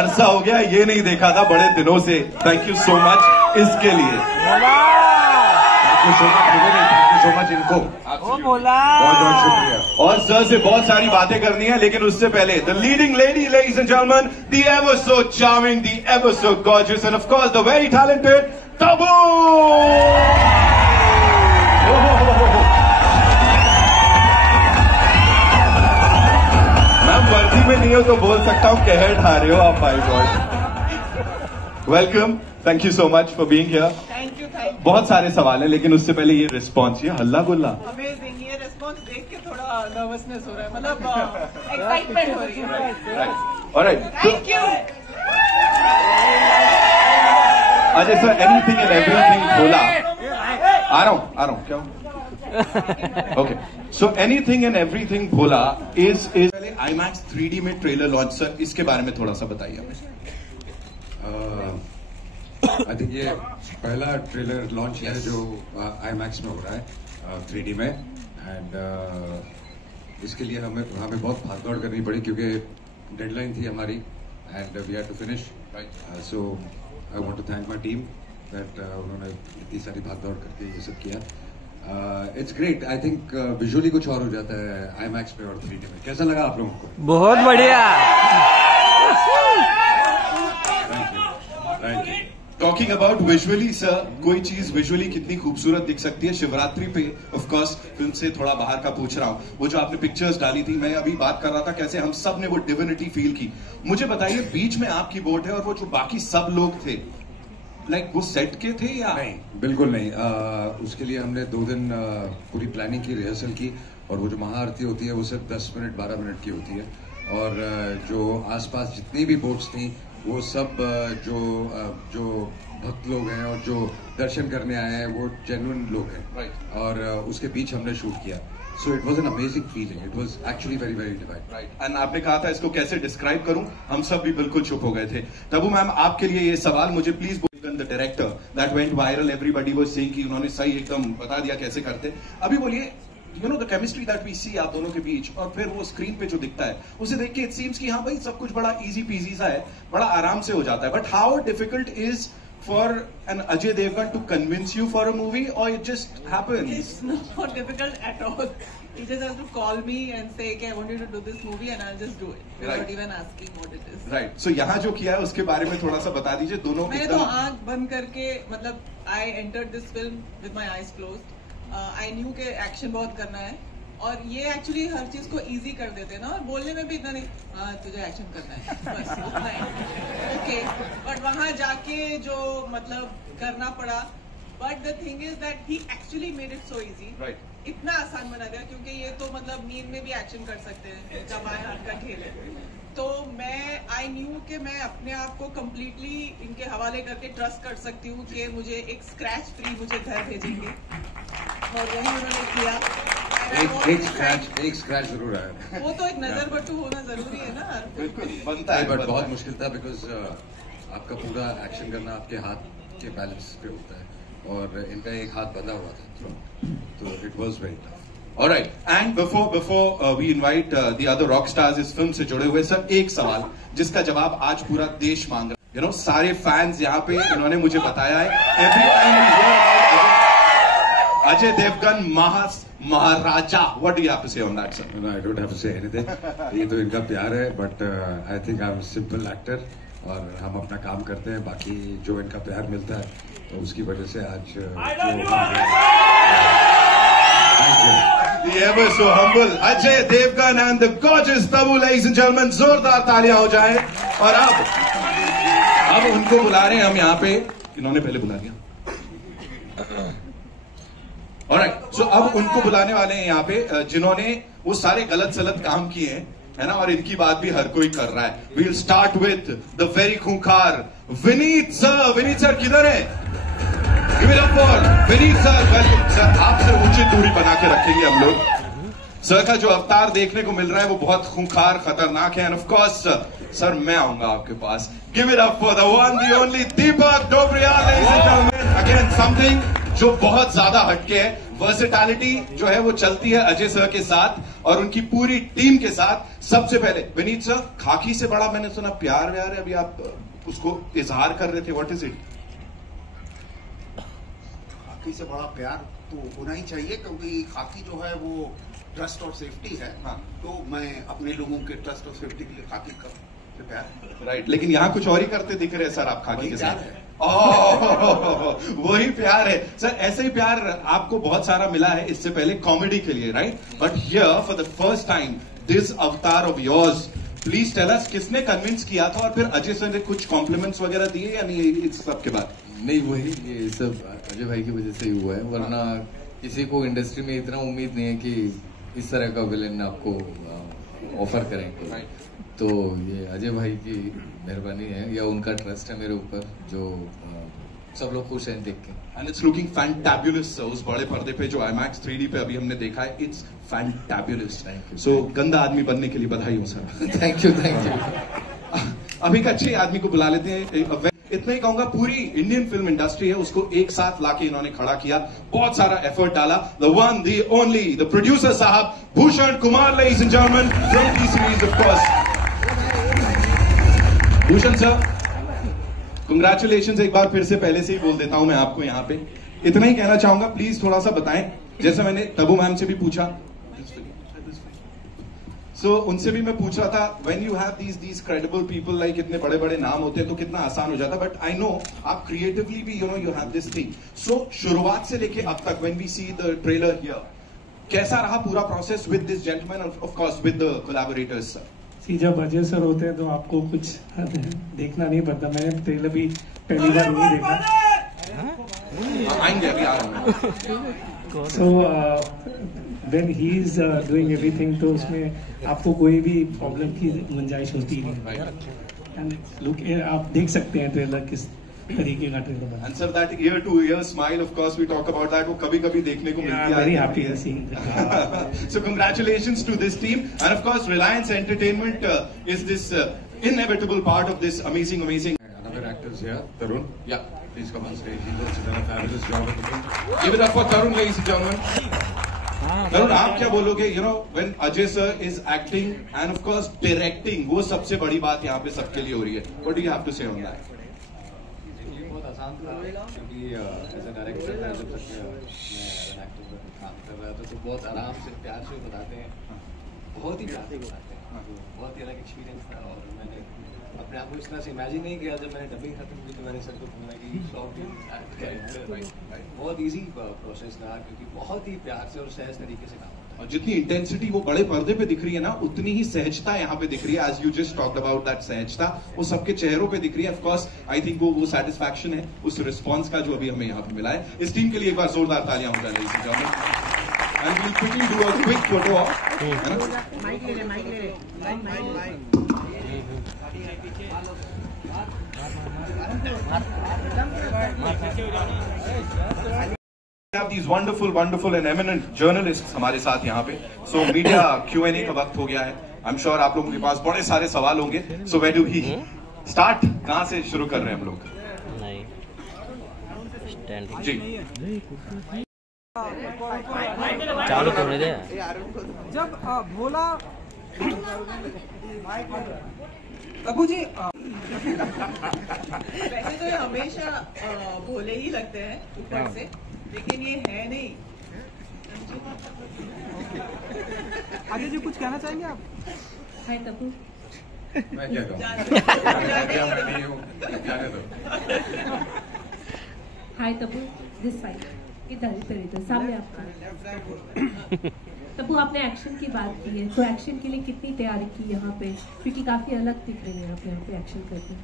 अरसा हो गया, ये नहीं देखा था बड़े दिनों से। थैंक यू सो मच इसके लिए। थैंक यू सो मच इनको। बहुत बहुत शुक्रिया। और सर से बहुत सारी बातें करनी है, लेकिन उससे पहले the leading lady, ladies and gentleman, the ever so charming, the ever so gorgeous end of course the very talented Tabu. Ma'am वर्दी में नहीं हो तो बोल सकता हूं कहर ढा रहे हो आप। My God. Welcome, thank you so much for being here. Thank you. बहुत सारे सवाल है, लेकिन उससे पहले ये रिस्पॉन्स, ये हल्ला गुल्ला। अमेजिंग, ये रिस्पॉन्स देख के थोड़ा नर्वसनेस हो रहा है, मतलब एक्साइटमेंट हो रही है। Alright, thank you. Ajay sir, anything and everything बोला। आ रहा हूं क्या? Okay, so anything and everything बोला इज पहले IMAX 3D में ट्रेलर लॉन्च। सर इसके बारे में थोड़ा सा बताइए हमें। आई थिंक ये पहला ट्रेलर लॉन्च है जो IMAX में हो रहा है 3D में। एंड इसके लिए हमें बहुत भागदौड़ करनी पड़ी क्योंकि डेडलाइन थी हमारी and we had to finish. So I want to thank my team that उन्होंने इतनी सारी भागदौड़ करके ये सब किया। It's great. I think visually कुछ और हो जाता है IMAX में और 3D में। कैसा लगा आप लोगों को? बहुत बढ़िया। Thank you. Talking about visually sir, कोई चीज विजुअली कितनी खूबसूरत दिख सकती है शिवरात्रि पे? ऑफ कोर्स फिल्म से थोड़ा बाहर का पूछ रहा हूँ। वो जो आपने पिक्चर्स डाली थी, मैं अभी बात कर रहा था कैसे हम सब ने वो डिविनिटी फील की। मुझे बताइए, बीच में आपकी बोट है और वो जो बाकी सब लोग थे, लाइक वो सेट के थे या नहीं? बिल्कुल नहीं। उसके लिए हमने 2 दिन पूरी प्लानिंग की, रिहर्सल की। और वो जो महाआरती होती है वो सिर्फ 10 मिनट 12 मिनट की होती है। और जो आसपास जितनी भी बोट्स थी वो सब जो भक्त लोग हैं और जो दर्शन करने आए हैं वो जेन्युइन लोग हैं। राइट। और उसके बीच हमने शूट किया। So it was an amazing feeling. It was actually very very divine. Right. And आपने कहा था इसको कैसे डिस्क्राइब करूं, हम सब भी बिल्कुल चुप हो गए थे। तबू मैम, आपके लिए ये सवाल, मुझे please the director that went viral, everybody was saying कि उन्होंने सही एकदम बता दिया कैसे करते। अभी बोलिए, you know the chemistry that we see आप दोनों के बीच, और फिर वो स्क्रीन पे जो दिखता है उसे देख के इट सीम्स कि हाँ भाई सब कुछ बड़ा इजी पीजी सा है, बड़ा आराम से हो जाता है। But how difficult is for an Ajay Devgan to convince you for a movie, or it just happens? It's not difficult at all. He just has to call me and say, "Okay, I want you to do this movie," and I'll just do it without Right. even asking what it is. Right. So यहाँ जो किया है उसके बारे में थोड़ा सा बता दीजिए। दोनों मैंने तो आंख बंद करके, मतलब I entered this film with my eyes closed. I knew कि एक्शन बहुत करना है और ये एक्चुअली हर चीज को इजी कर देते हैं ना, और बोलने में भी इतना नहीं, हाँ तुझे एक्शन करना है बस उतना ही। ओके, बट वहां जाके जो मतलब करना पड़ा, but the thing is that he actually made it so easy. Right. इतना आसान बना दिया क्योंकि ये तो मतलब नींद में भी एक्शन कर सकते हैं जब बाएं हाथ का खेल है। तो मैं आई न्यू कि मैं अपने आप को कम्प्लीटली इनके हवाले करके ट्रस्ट कर सकती हूँ कि मुझे एक स्क्रैच फ्री मुझे घर भेजेंगे, और वही उन्होंने किया। एक स्क्रैच जरूर आया। वो तो एक नजर बट्टू होना जरूरी है ना। बिल्कुल बनता है, बट बहुत मुश्किल था बिकॉज आपका पूरा एक्शन करना आपके हाथ के बैलेंस पे होता है और इनका एक हाथ बंधा हुआ था, तो it was very tough. Alright, and before we invite the other rock stars इस फिल्म से जुड़े हुए, सर एक सवाल जिसका जवाब आज पूरा देश मांग रहा है। You know, सारे फैंस यहाँ पे, इन्होंने मुझे बताया है every time we hear about Ajay Devgan Maharaja, what do you have to say on that, sir? No, I don't have to say anything. ये तो इनका प्यार है, but I think I'm a simple actor और हम अपना काम करते हैं, बाकी जो इनका प्यार मिलता है तो उसकी वजह से आज Thank you. The ever so humble Ajay Devgan and the gorgeous Tabu, ladies and gentlemen, जोरदार तालियां हो जाए। और अब उनको बुला रहे हैं हम यहाँ पे, इन्होंने पहले बुला लिया। Alright, so अब उनको बुलाने वाले हैं यहाँ पे जिन्होंने वो सारे गलत सलत काम किए हैं, है ना, और इनकी बात भी हर कोई कर रहा है। We'll start with the very खूंखार विनीत सर। विनीत सर किधर है? Give it up for Vineet sir. Welcome sir, आपसे उचित दूरी बना के रखेंगे हम लोग। सर का जो अवतार देखने को मिल रहा है वो बहुत खूंखार खतरनाक है, एंड ऑफ कोर्स सर मैं आऊंगा आपके पास। Give it up for the one, the only Deepak Dobriyal, ladies and gentlemen। Again something जो बहुत ज्यादा हटके है, वर्सेटैलिटी जो है वो चलती है अजय सर के साथ और उनकी पूरी टीम के साथ। सबसे पहले विनीत सर, खाकी से बड़ा मैंने सुना प्यार व्यार है, अभी आप उसको इजहार कर रहे थे, व्हाट इज इट? खाकी से बड़ा प्यार तो होना ही चाहिए, क्योंकि खाकी जो है वो ट्रस्ट और सेफ्टी है। हाँ। तो मैं अपने लोगों के ट्रस्ट और सेफ्टी के लिए खाकी से प्यार। राइट, लेकिन यहाँ कुछ और ही करते दिख रहे हैं सर आप खाकी के प्यार साथ। है। वही प्यार है सर। ऐसे ही प्यार आपको बहुत सारा मिला है इससे पहले कॉमेडी के लिए, right? But here for the first time this avatar of yours, please tell us, किसने कन्विंस किया था और फिर अजय सर ने कुछ कॉम्प्लीमेंट्स वगैरह दिए या नहीं इस सब के बाद? नहीं, वही ये सब अजय भाई की वजह से ही हुआ है, वरना किसी को इंडस्ट्री में इतना उम्मीद नहीं है कि इस तरह का विलेन आपको ऑफर करेंगे। तो ये अजय भाई की मेहरबानी है या उनका ट्रस्ट है मेरे ऊपर, जो सब लोग खुश हैं देख के। एंड इट्स लुकिंग फैंटाबुलस उस बड़े पर्दे पे जो IMAX 3D पे अभी हमने देखा है, इट्स फैंटाबुलस। सो गंदा आदमी बनने के लिए बधाई हो सर। Thank you. अभी एक अच्छे आदमी को बुला लेते हैं। इतना ही कहूंगा, पूरी इंडियन फिल्म इंडस्ट्री है उसको एक साथ लाके इन्होंने खड़ा किया, बहुत सारा एफर्ट डाला। The one, the only, the producer साहब Bhushan Kumar, ladies and gentlemen, from T Series of course. Bhushan sir, congratulation एक बार फिर से पहले से ही बोल देता हूं मैं आपको यहाँ पे। इतना ही कहना चाहूंगा, प्लीज थोड़ा सा बताएं, जैसे मैंने तबू मैम से भी पूछा, सो उनसे भी मैं पूछ रहा था, when you have these credible people, like इतने बड़े बड़े नाम होते हैं तो कितना आसान हो जाता, बट आई नो आप क्रिएटिवली भी you have this thing. So शुरुआत से लेके अब तक, when we see the trailer here, कैसा रहा पूरा process with this gentleman, of course with the collaborators sir? जब अजय सर होते हैं तो आपको कुछ देखना नहीं पड़ता। मैंने ट्रेलर भी पहली बार नहीं देखा। आएंगे, अभी आ रहा हूं। So when he is doing everything, तो उसमें आपको कोई भी प्रॉब्लम की गुंजाइश होती नहीं। एंड लुक, आप देख सकते हैं ट्रेलर किस तरीके का ट्रेलर बना। And sir, that ear to ear smile, of course we talk about that, वो कभी-कभी देखने को मिलती है। Very happy to see that. So congratulations to this team, and of course Reliance Entertainment is this inevitable part of this amazing. Another actor is here, Tarun. Yeah, please come on stage. He's also done a fabulous job with the film. Give it up for Tarun, ladies and gentlemen. Tarun, आप क्या बोलोगे? You know, when Ajay sir is acting and of course directing, वो सबसे बड़ी बात यहाँ पे सबके लिए हो रही है. What do you have to say on that? क्योंकि एज ए डायरेक्टर मैं जब तक मैं एक्टर में काम कर रहा था तो बहुत आराम से प्यार से बताते हैं, बहुत ही प्यार से बताते हैं, बहुत ही अलग एक्सपीरियंस था। और मैंने अपने आप को इस तरह से इमेजिन नहीं किया। जब मैंने डबिंग खत्म की तो मैंने सर को बोला कि बहुत ईजी प्रोसेस था, क्योंकि बहुत ही प्यार से और सहज तरीके से काम। और जितनी इंटेंसिटी वो बड़े पर्दे पे दिख रही है ना, उतनी ही सहजता यहाँ पे दिख रही है। As you just talked about that सहजता, वो सबके चेहरों पे दिख रही है। ऑफ कोर्स आई थिंक वो सैटिस्फैक्शन है उस रिस्पांस का जो अभी हमें यहाँ पे मिला है। इस टीम के लिए एक बार जोरदार तालियां हो जाए। And we quickly do a quick photo op, है ना? माइक ले ले। We have these wonderful and eminent journalists हमारे साथ यहाँ पे। So मीडिया Q&A का वक्त हो गया है। I'm sure आप लोगों के पास बड़े सारे सवाल होंगे। So where do we start? कहाँ से शुरू कर रहे हैं हम लोग? नहीं, जी, चालू करने दे। जब भोला अबू जी वैसे तो ये हमेशा भोले ही लगते हैं ऊपर से, लेकिन ये है नहीं। आगे जी कुछ कहना चाहेंगे आप? हाय तब्बू, मैं क्या कहूँ? मैं नहीं हूँ, जाने दो। हाय तब्बू, दिस साइड, इधर सामने आपका। तब्बू, आपने एक्शन की बात की है, तो एक्शन के लिए कितनी तैयारी की यहाँ पे, क्योंकि काफी अलग दिख रही है आप यहाँ पे एक्शन करके?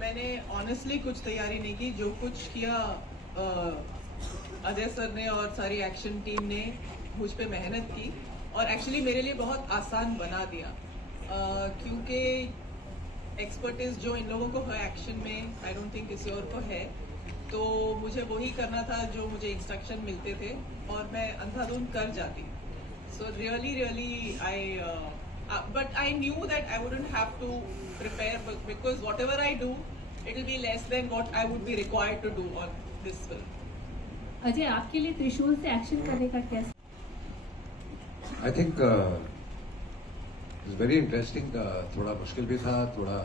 मैंने ऑनेस्टली कुछ तैयारी नहीं की। जो कुछ किया अजय सर ने और सारी एक्शन टीम ने मुझ पे मेहनत की, और एक्चुअली मेरे लिए बहुत आसान बना दिया, क्योंकि एक्सपर्टीज जो इन लोगों को है एक्शन में, आई डोंट थिंक किसी और को है। तो मुझे वही करना था जो मुझे इंस्ट्रक्शन मिलते थे, और मैं अंधाधुंध कर जाती। So really but I knew that I wouldn't have to prepare, because whatever I do, it will be less than what I would be required to do on this film. Ajay, आपके लिए त्रिशूल से एक्शन करने का क्या? I think was very interesting. थोड़ा मुश्किल भी था, थोड़ा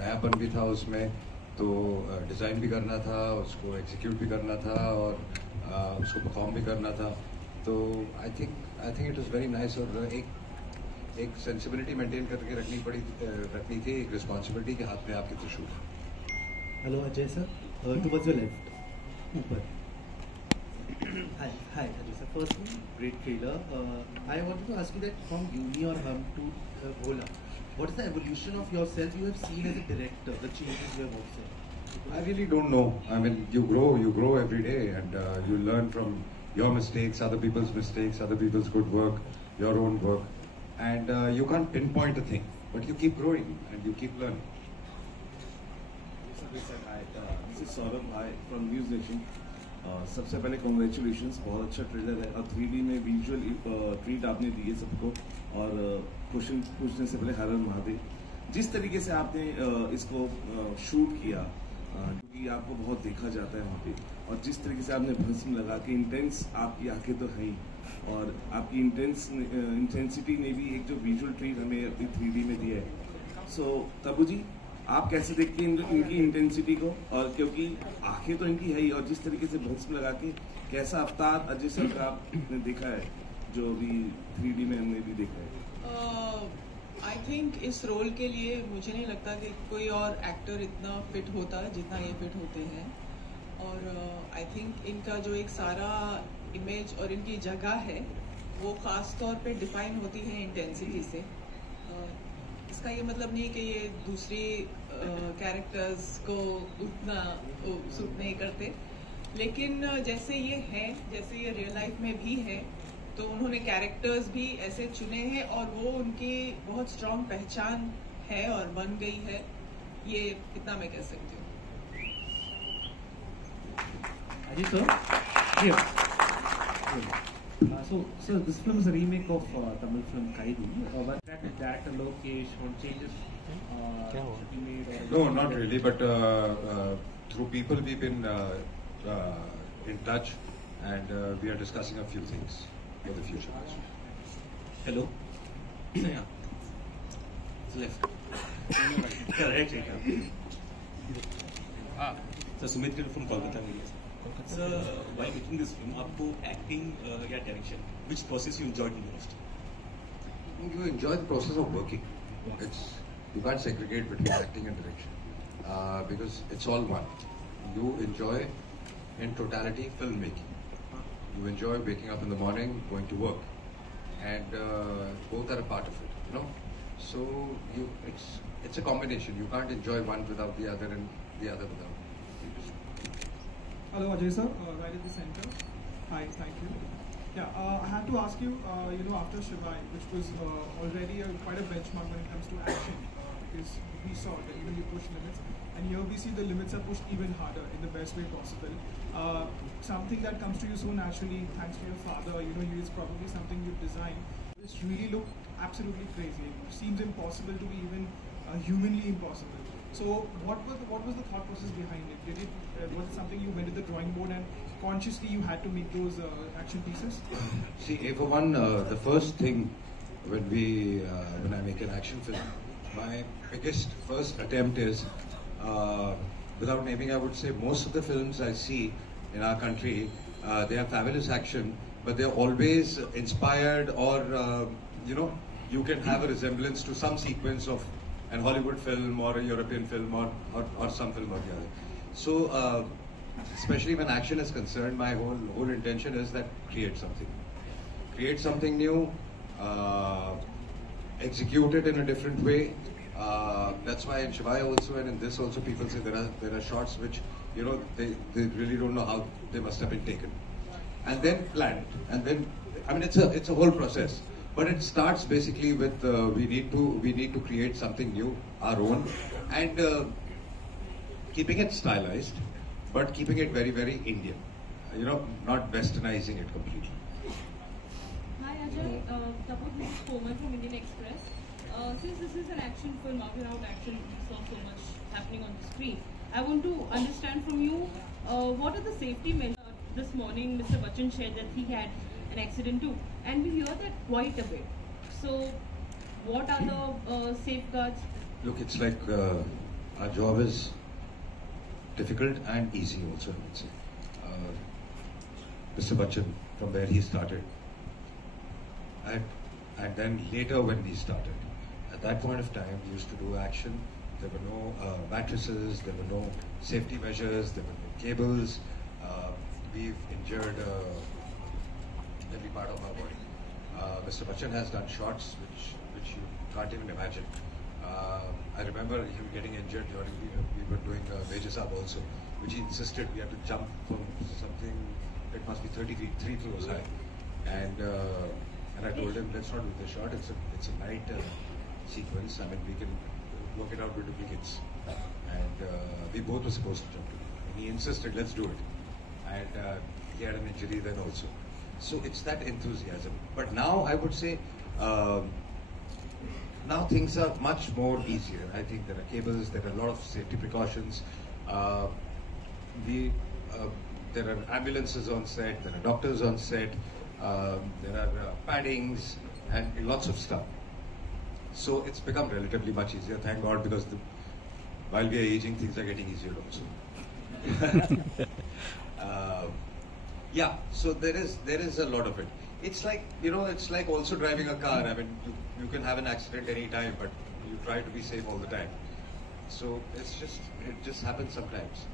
नयापन भी था उसमें, तो डिज़ाइन भी करना था, उसको एग्जीक्यूट भी करना था और उसको परफॉर्म भी करना था. तो I think it was very nice. और एक सेंसिबिलिटी मेंटेन करके रखनी थी, एक रिस्पॉन्सिबिलिटी के हाथ में आपके त्रिशूल. Hello Ajay sir, towards your left, ऊपर. Hi Ajay sir. Firstly, great trailer. I wanted to ask you that from Uni or Hum to Bhola, what is the evolution of yourself you have seen as a director, the changes you have observed? I really don't know. I mean, you grow every day, and you learn from your mistakes, other people's mistakes, other people's good work, your own work, and you can't pinpoint a thing, but you keep growing and you keep learning. This is Saurabh Bhai from News Nation. सबसे पहले congratulations, बहुत अच्छा trailer है और 3D में visual treat आपने दी है सबको. और क्वेश्चन पूछने से पहले हर हर महादेव, जिस तरीके से आपने इसको शूट किया, क्योंकि आपको बहुत देखा जाता है वहाँ पे, और जिस तरीके से आपने भस्म लगा के इंटेंस, आपकी आंखें तो हैं ही, और आपकी इंटेंसिटी ने भी एक जो विजुअल ट्रीट हमें अपनी 3D में दिया है. सो तब्बू जी, आप कैसे देखते हैं इनकी इंटेंसिटी को? और क्योंकि आंखें तो इनकी है ही, और जिस तरीके से भस्म लगा के कैसा अवतार अजय सर का आपने देखा है, जो अभी 3D में हमने भी देखा है. आई थिंक इस रोल के लिए मुझे नहीं लगता कि कोई और एक्टर इतना फिट होता जितना ये फिट होते हैं. और आई थिंक इनका जो एक सारा इमेज और इनकी जगह है वो ख़ास तौर पे डिफाइन होती है इंटेंसिटी से. इसका ये मतलब नहीं कि ये दूसरी कैरेक्टर्स को उतना सूट नहीं करते, लेकिन जैसे ये हैं, जैसे ये रियल लाइफ में भी है, तो उन्होंने कैरेक्टर्स भी ऐसे चुने हैं और वो उनकी बहुत स्ट्रॉन्ग पहचान है और बन गई है. ये कितना मैं कह सकती हूँ. Ajay sir, here. So this film is a remake of Tamil film Kaidu. But that director Lokesh on changes he made. No, not really. But through people we've been in touch, and we are discussing a few things for the future. Hello. Yeah. It's left. Right. So Sumit from Kolkata Media. Sir, while making this film, आपको acting या direction, which process you enjoyed the most? You enjoy the process of working. You can't segregate between acting and direction because it's all one. You enjoy in totality filmmaking. You enjoy waking up in the morning, going to work, and both are a part of it. You know, so it's a combination. You can't enjoy one without the other and the other without. Hello Ajay sir, right at the center. Hi, thank you. Yeah, I had to ask you, after Shivai, which was already quite a benchmark when it comes to action, because we saw that you push limits, and here we see the limits are pushed even harder in the best way possible. Something that comes to you so naturally, thanks to your father, it's probably something you've designed. This really looked absolutely crazy. It seems impossible to be even humanly impossible. So what was the thought process behind it? Was it something you went to the drawing board and consciously you had to make those action pieces? See, for one, the first thing when I make an action film, my biggest first attempt is, without naming, I would say most of the films I see in our country, they have fabulous action, but they're always inspired or you can have a resemblance to some sequence of a Hollywood film or a European film or some film or the other. So especially when action is concerned, my whole intention is that create something new, execute it in a different way. That's why in Shivai also and in this also people say there are shots which they really don't know how they must have been taken, and then planned, and then it's a whole process. But it starts basically with we need to create something new, our own, and keeping it stylized, but keeping it very, very Indian. Not westernizing it completely. Hi Ajay, this is Komal from Indian Express. Since this is an action film, without action we saw so much happening on the screen. I want to understand from you what are the safety measures. This morning Mr. Bachchan shared that he had an accident too, and we hear that quite a bit. So, what are the safeguards? Look, it's like our job is difficult and easy also, I would say. Mr. Bachchan, from where he started, and then later when we started, at that point of time, we used to do action. There were no mattresses, there were no safety measures, there were no cables. We've injured every part of our body. Mr. Bachchan has done shots which you can't even imagine. I remember him getting injured during we were doing Wages Up also, which he insisted we had to jump from something that must be 3 floors high, and I told him let's not do the shot. It's a night sequence. I mean we can work it out with duplicates, and we both were supposed to jump together. And he insisted let's do it, and he had an injury then also. So it's that enthusiasm. But now I would say. Now things are much more easier. I think there are cables, there are a lot of safety precautions. There are ambulances on set, there are doctors on set, there are paddings and lots of stuff. So it's become relatively much easier, thank God, because while we are aging, things are getting easier also. Yeah, so there is a lot of it. It's like, it's like also driving a car. I mean, you can have an accident any time, but you try to be safe all the time. So it just happens sometimes.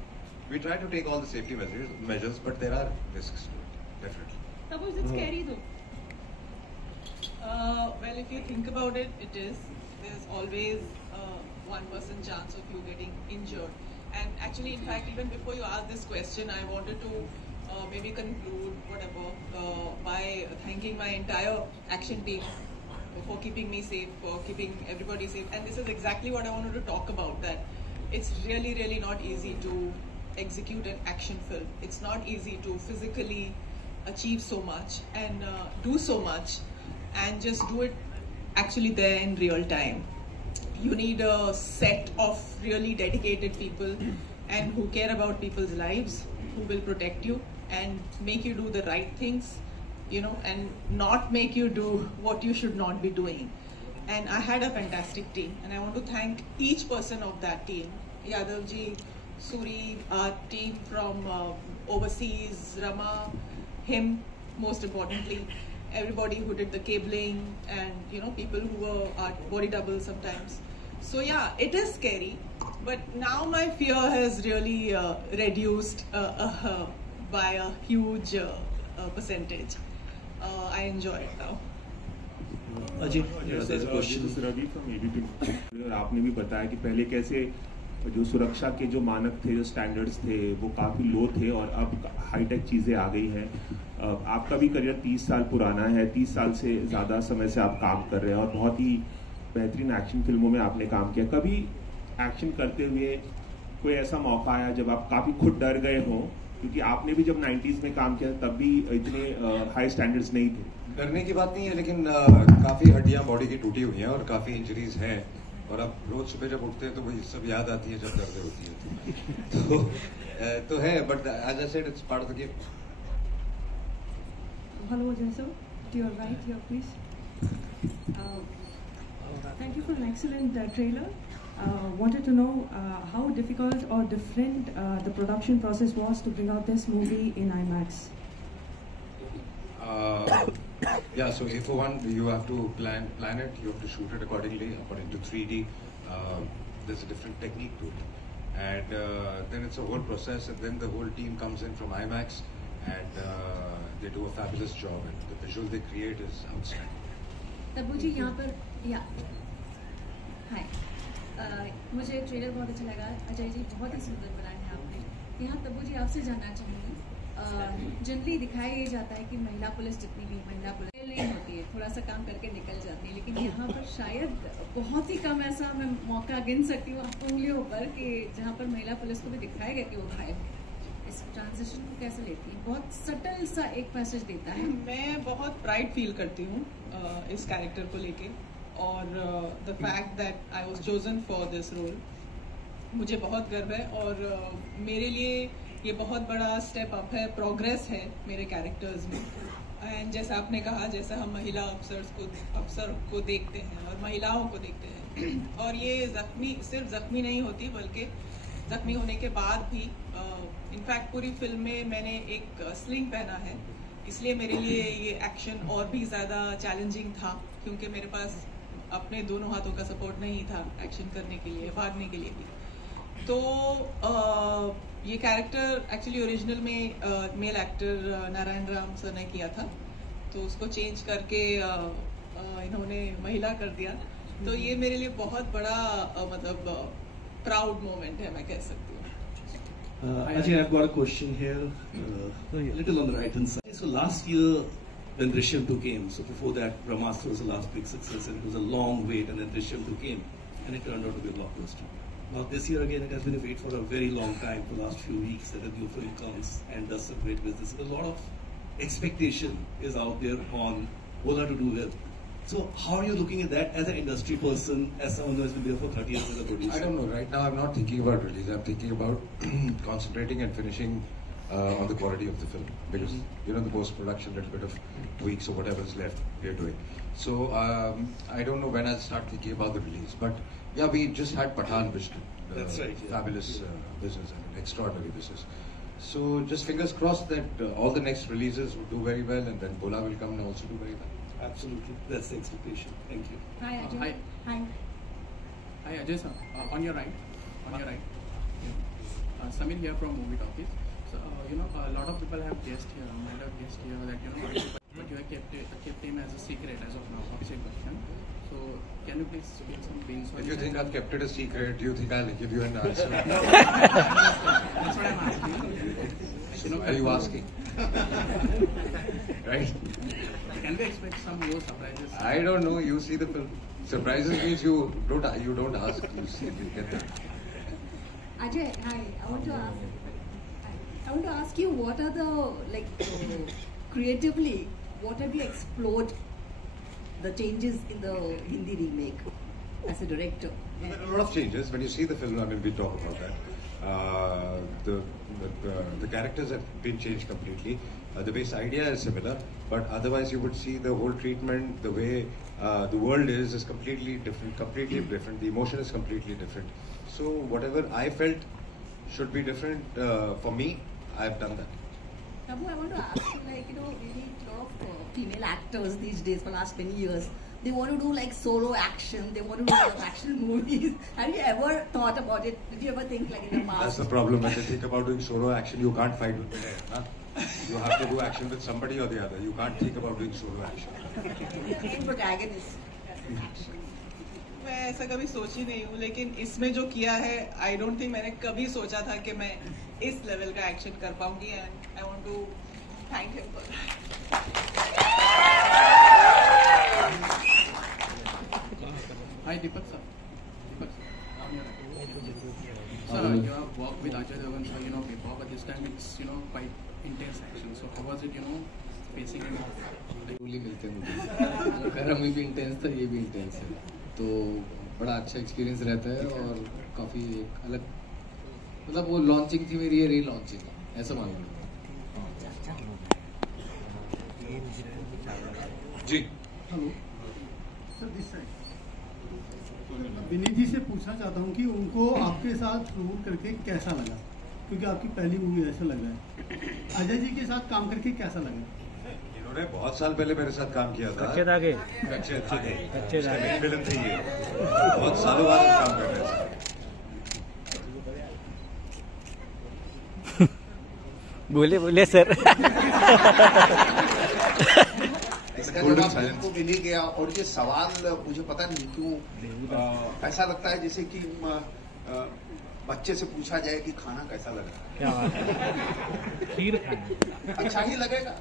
We try to take all the safety measures, but there are risks to it, definitely. Suppose it's scary though. Well, if you think about it, it is. There's always 1% chance of you getting injured. And actually, in fact, even before you asked this question, I wanted to maybe conclude by thanking my entire action team for keeping me safe, for keeping everybody safe. And this is exactly what I wanted to talk about, that it's really, really not easy to execute an action film. It's not easy to physically achieve so much and do so much and just do it actually there in real time. You need a set of really dedicated people and who care about people's lives, who will protect you and make you do the right things, and not make you do what you should not be doing. And I had a fantastic team, and I want to thank each person of that team. Yadavji, Suri, our team from overseas, Rama, him, most importantly, everybody who did the cabling, and people who were our body doubles sometimes. So yeah, it is scary, but now my fear has really reduced by a huge percentage. I enjoy it now. Ravi from ABP. आपने भी बताया कि पहले कैसे जो सुरक्षा के जो मानक थे, जो स्टैंडर्ड्स थे, वो काफ़ी लो थे और अब हाईटेक चीज़ें आ गई हैं। आपका भी करियर 30 साल पुराना है, 30 साल से ज़्यादा समय से आप काम कर रहे हैं और बहुत ही बेहतरीन एक्शन फिल्मों में आपने काम किया। कभी एक्शन करते हुए कोई ऐसा मौका आया जब आप काफ़ी खुद डर गए हों? क्योंकि आपने भी जब 90s में काम किया तब भी इतने हाई स्टैंडर्ड्स नहीं थे। डरने की बात नहीं है, लेकिन काफ़ी हड्डियां बॉडी की टूटी हुई हैं और काफ़ी इंजरीज हैं, और अब रोज सुबह जब उठते हैं तो वही सब याद आती है जब दर्द होती है। तो है, but as I said, it's part of the game. Hello, Ajay sir. To your right here, please. Thank you for an excellent trailer. Wanted to know how difficult or different the production process was to bring out this movie in IMAX. Yeah, so A for one, you have to plan it, you have to shoot it accordingly, according to 3D. There's a different technique to it. And then it's a whole process, and then the whole team comes in from IMAX, and they do a fabulous job, and the visual they create is outstanding. Tabu ji यहाँ पर, हाय, मुझे trailer बहुत अच्छा लगा। अजय जी बहुत ही सुंदर बनाया है आपने। यहाँ तब्बू जी आपसे जानना चाहूँगी, जनरली दिखाया ये जाता है कि महिला पुलिस जितनी भी महिला पुलिस नहीं होती है, थोड़ा सा काम करके निकल जाती है, लेकिन यहाँ पर शायद बहुत ही कम ऐसा मैं मौका गिन सकती हूँ आपको उंगलियों पर कि जहाँ पर महिला पुलिस को भी दिखाया गया कि वो घायल है। इस ट्रांजिशन को कैसे लेती है? बहुत सटल सा एक मैसेज देता है। मैं बहुत प्राइड फील करती हूँ इस कैरेक्टर को लेके, और the fact that I was chosen for this role, मुझे बहुत गर्व है। और मेरे लिए ये बहुत बड़ा स्टेप अप है, प्रोग्रेस है मेरे कैरेक्टर्स में। एंड जैसा आपने कहा, जैसा हम महिला अफसर को देखते हैं और महिलाओं को देखते हैं, और ये सिर्फ जख्मी नहीं होती बल्कि जख्मी होने के बाद भी, इनफैक्ट पूरी फिल्म में मैंने एक स्लिंग पहना है, इसलिए मेरे लिए ये एक्शन और भी ज़्यादा चैलेंजिंग था, क्योंकि मेरे पास अपने दोनों हाथों का सपोर्ट नहीं था एक्शन करने के लिए, भागने के लिए भी। तो ये कैरेक्टर एक्चुअली ओरिजिनल में male actor Narayan Ram sir ने किया था, तो उसको चेंज करके इन्होंने महिला कर दिया। तो ये मेरे लिए बहुत बड़ा मतलब प्राउड मोमेंट है, मैं कह सकती हूँ। Ajay, I've got a question here, a little on the right hand side. So last year, when Drishyam 2 came, so before that, Brahmastra was the last big success, and it was a long wait, and then Drishyam 2 came, and it turned out to be a blockbuster. Now this year again, it has been a wait for a very long time, for the last few weeks, that the new film comes and does some great business. A lot of expectation is out there on Bhola to do well. So how are you looking at that as an industry person, as someone who has been there for 30 years as a producer? I don't know. Right now, I'm not thinking about release. I'm thinking about concentrating and finishing on the quality of the film, because the post-production, little bit of tweaks or whatever is left, we are doing. So I don't know when I'll start thinking about the release. But yeah, we just had Pathaan, which That's right, yeah. Fabulous business, I mean, extraordinary business. So just fingers crossed that all the next releases will do very well, and then Bhola will come and also do very well. Absolutely, that's the expectation. Thank you. Hi, Ajay. Hi. Hi, Ajay sir. On your right. Samir here from Movie Talkies. So a lot of people have guessed here, might have guessed here that but you have kept him as a secret as of now, Akshay Bachchan. So can you please spill some beans on? If you think I've kept it a secret, do you think I'll give you an answer? That's what I'm asking. Are you asking? Right? Can we expect some more surprises? I don't know. You see the film. Surprises means you don't ask. You see, you get that. Ajay, hi. I want to ask you, what are the creatively, what have you explored the changes in the Hindi remake as a director? There are a lot of changes. When you see the film, I mean, we talk about that. The characters have been changed completely. The base idea is similar, but otherwise you would see the whole treatment, the way the world is completely different. The emotion is completely different. So whatever I felt should be different for me, I've done that. Tabu, I want to ask you, we need a lot of female actors these days for the last 10 years. They want to do solo action, they want to do a lot of action movies. Have you ever thought about it? Did you ever think in the past? That's the problem. When they think about doing solo action, you can't fight with Blair. Huh? You have to do action with somebody or the other. You can't think about doing solo action. Protagonist. मैं ऐसा कभी सोची नहीं हूँ, लेकिन इसमें जो किया है, आई डोंट थिंक मैंने कभी सोचा था कि मैं इस लेवल का एक्शन कर पाऊंगी, and I want to thank him for Hi, Deepak sir. Sir, you have worked with Ajay Devgan sir, before, but this time it's, quite intense action. So how was it, facing him? रूली मिलते हैं मुझे। गरम भी intense था, ये भी intense है, तो बड़ा अच्छा एक्सपीरियंस रहता है और काफ़ी अलग, मतलब वो लॉन्चिंग थी मेरी, ये री लॉन्चिंग है, ऐसा मान लो। जी hello sir, this side Vineet ji से पूछना चाहता हूँ कि उनको आपके साथ शूट करके कैसा लगा, क्योंकि आपकी पहली मूवी ऐसा लग रहा है। अजय जी के साथ काम करके कैसा लगा? इन्होंने बहुत साल पहले मेरे साथ काम किया था। कच्चे धागे फिल्म थी ये, बहुत सालों बाद काम कर रहे थे। बोले सर। इसका जवाब हमको मिल ही गया, और ये सवाल मुझे पता नहीं क्यों ऐसा लगता है जैसे कि बच्चे से पूछा जाए कि खाना कैसा लगा। क्या बात है? खीर खाना अच्छा ही लगेगा,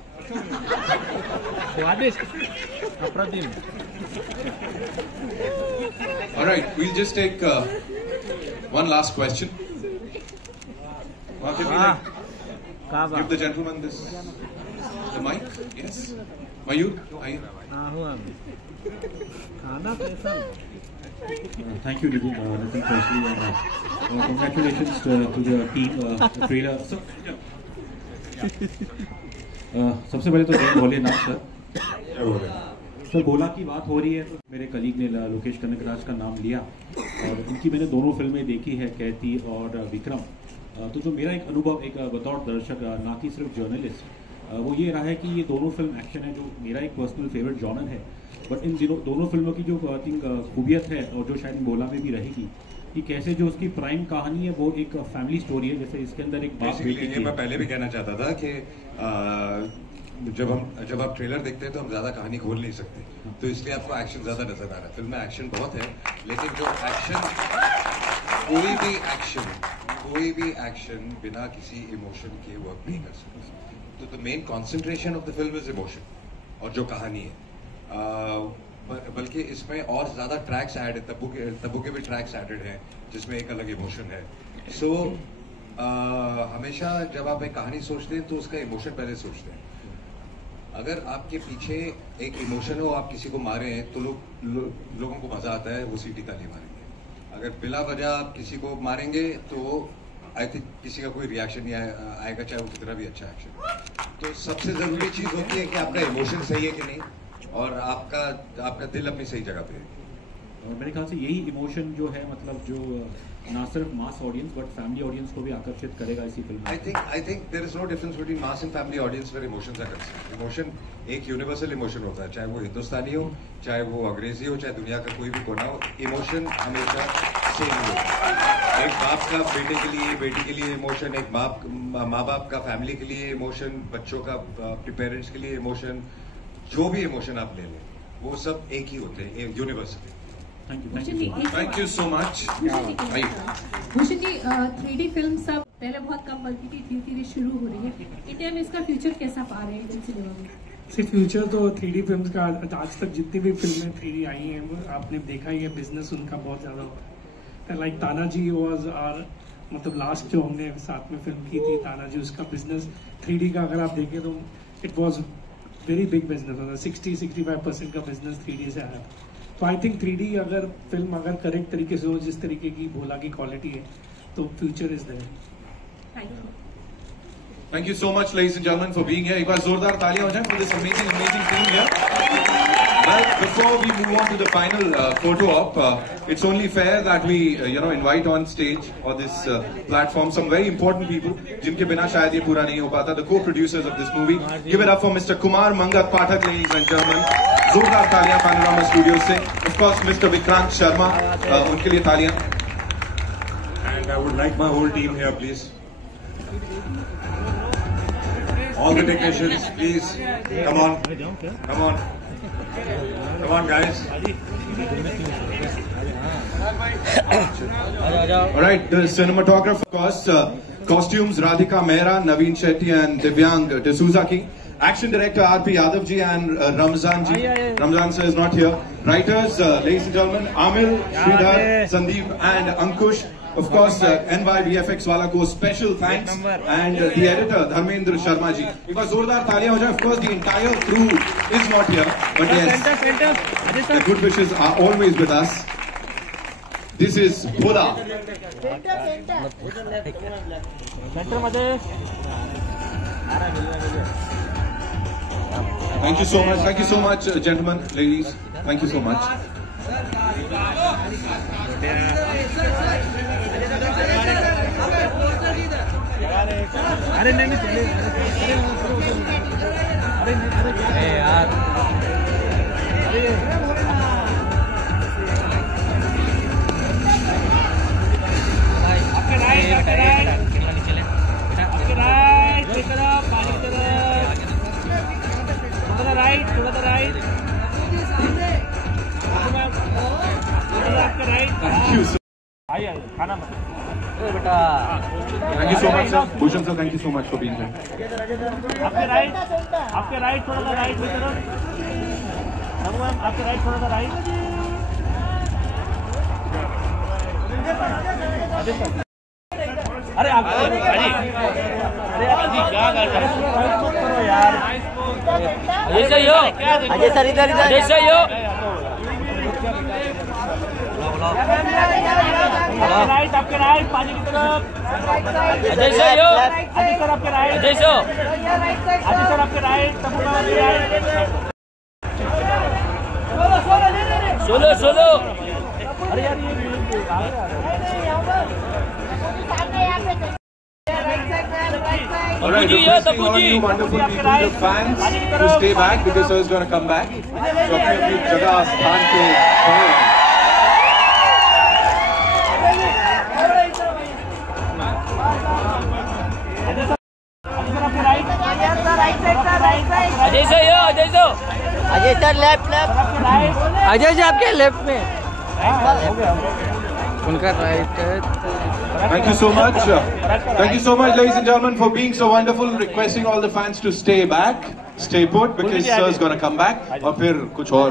स्वादिष्ट, अप्रतिम। All right, we'll just take one last question. Give the gentleman this. The mic, yes. Mayur, आइए. Thank you, Nitin. Nitin firstly, and congratulations to the team, the trailer. So, सबसे पहले तो जय भोलेनाथ सर. सर गोला की बात हो रही है तो मेरे कलीग ने लोकेश कनकराज का नाम लिया और उनकी मैंने दोनों फिल्में देखी है, कैती और विक्रम. तो जो मेरा एक अनुभव एक बतौर दर्शक ना कि सिर्फ जर्नलिस्ट, वो ये रहा है कि ये दोनों फिल्म एक्शन है जो मेरा एक पर्सनल फेवरेट जॉनर है. बट इन दोनों फिल्मों की जो आई थिंक खूबियत है और जो शायद गोला में भी रहेगी कि कैसे जो उसकी प्राइम कहानी है वो एक फैमिली स्टोरी है. जैसे इसके अंदर एक बाप बेटी ये मैं पहले भी कहना चाहता था कि जब आप ट्रेलर देखते हैं तो हम ज्यादा कहानी खोल नहीं सकते, तो इसलिए आपको एक्शन ज्यादा नजर आ रहा है. फिल्म में एक्शन बहुत है, लेकिन जो एक्शन कोई भी एक्शन बिना किसी इमोशन के वर्क नहीं कर सकता. तो the main concentration of the film is emotion और जो कहानी है. बल्कि इसमें और ज्यादा ट्रैक्स ऐड है, तब्बू के भी ट्रैक्स एडेड हैं जिसमें एक अलग इमोशन है. सो हमेशा जब आप एक कहानी सोचते हैं तो उसका इमोशन पहले सोचते हैं. अगर आपके पीछे एक इमोशन हो, आप किसी को मारे हैं तो लोगों को मजा आता है, वो सीटी ताली मारेंगे. अगर बिला वजह आप किसी को मारेंगे तो आई थिंक किसी का कोई रिएक्शन नहीं आएगा, चाहे वो कितना भी अच्छा एक्शन. तो सबसे जरूरी चीज होती है कि आपका इमोशन सही है कि नहीं और आपका दिल अपनी सही जगह पे है. मेरे ख्याल से यही इमोशन जो है मतलब जो ना सिर्फ mass audience but family audience को भी आकर्षित करेगा इसी फिल्म में. I think there is no difference between mass and family audience where emotions are concerned. Emotion एक यूनिवर्सल इमोशन होता है, चाहे वो हिंदुस्तानी हो, चाहे वो अंग्रेजी हो, चाहे दुनिया का कोई भी कोना हो. इमोशन हमेशा सेम होता है. एक बाप का बेटे के लिए, बेटी के लिए इमोशन, एक माँ बाप का फैमिली के लिए इमोशन, बच्चों का अपने पेरेंट्स के लिए इमोशन, जो भी इमोशन आप ले लें वो सब एक ही होते हैं, universal. Thank you so much. Bhushan ji 3D film सब पहले बहुत कम बनती थी, धीरे-धीरे शुरू हो रही है. इंडिया में इसका फ्यूचर कैसा पा रहे हैं इंडियन सिनेमा में? सिर्फ फ्यूचर तो 3D फिल्म्स का आज तक जितनी भी फिल्में 3D आई हैं वो आपने देखा ही है, बिजनेस उनका बहुत ज्यादा होता है. लाइक तानाजी वाज आवर मतलब लास्ट जो हमने साथ में फिल्म की थी तानाजी, उसका बिजनेस 3D का अगर आप देखें तो it was very big business. 60-65% का बिजनेस 3D से आया. तो आई थिंक 3D अगर फिल्म अगर करेक्ट तरीके से हो, जिस तरीके की भोला की क्वालिटी है, तो future is there. Thank you so much, ladies and gentlemen, for being here. एक बार जोरदार तालियां हो जाएं for this amazing team here. Well, before we move on to the final photo op, it's only fair that we, invite on stage or this platform some very important people, जिनके बिना शायद ये पूरा नहीं हो पाता. The co-producers of this movie. Give it up for Mr. Kumar Mangat Pathak, ladies and gentlemen. जोरदार तालियां Panorama Studios से. Of course, Mr. Vikrant Sharma, उनके लिए तालियां. And I would like my whole team here, please. All the technicians, please. Come on, guys. All right, the cinematographer, of course, costumes Radhika Mehra, Naveen Shetty, and Divyang D'Souza ki. Action director R.P. Yadav ji and Ramzan ji. Ramzan sir is not here. Writers, ladies and gentlemen, Amil, Sridhar, Sandeep, and Ankush. Of course, NYVFX wala ko special thanks, and the editor Dharmendra Sharma ji. Because जोरदार तालियां हो जाए. Of course, the entire crew is not here, but yes, the good wishes are always with us. This is Bhola. Thank you so much, gentlemen, ladies. Thank you so much. अरे नहीं चले अरे यार आपके राइट थोड़ा right आपका right. खाना बेटा. Thank you so much, sir. Bhushan sir, thank you so much for being here. आपके राइट थोड़ा सा राइट की तरफ. मैम आपके राइट थोड़ा सा राइट. अरे आप अरे क्या कर रहे हो यार. अजय सही हो, अजय सर इधर इधर, अजय सही हो, राइट आपके राइट पानी की तरफ, अजय सही हो, अजय सर आपके right, Ajay sir, Ajay sir आपके राइट, सोलो सोलो, अरे यार All right, requesting all you wonderful people, the fans, to stay back because sir is going to come back. So अपनी जगह स्थान पे खड़े रहें. Ajay sir yo, Ajay sir, Ajay sir left left, Ajay ji आपके लेफ्ट में, उनका राइट है. Thank you so much. Thank you so much, ladies and gentlemen, for being so wonderful. Requesting all the fans to stay back, stay put, because sir is going to come back. और फिर कुछ और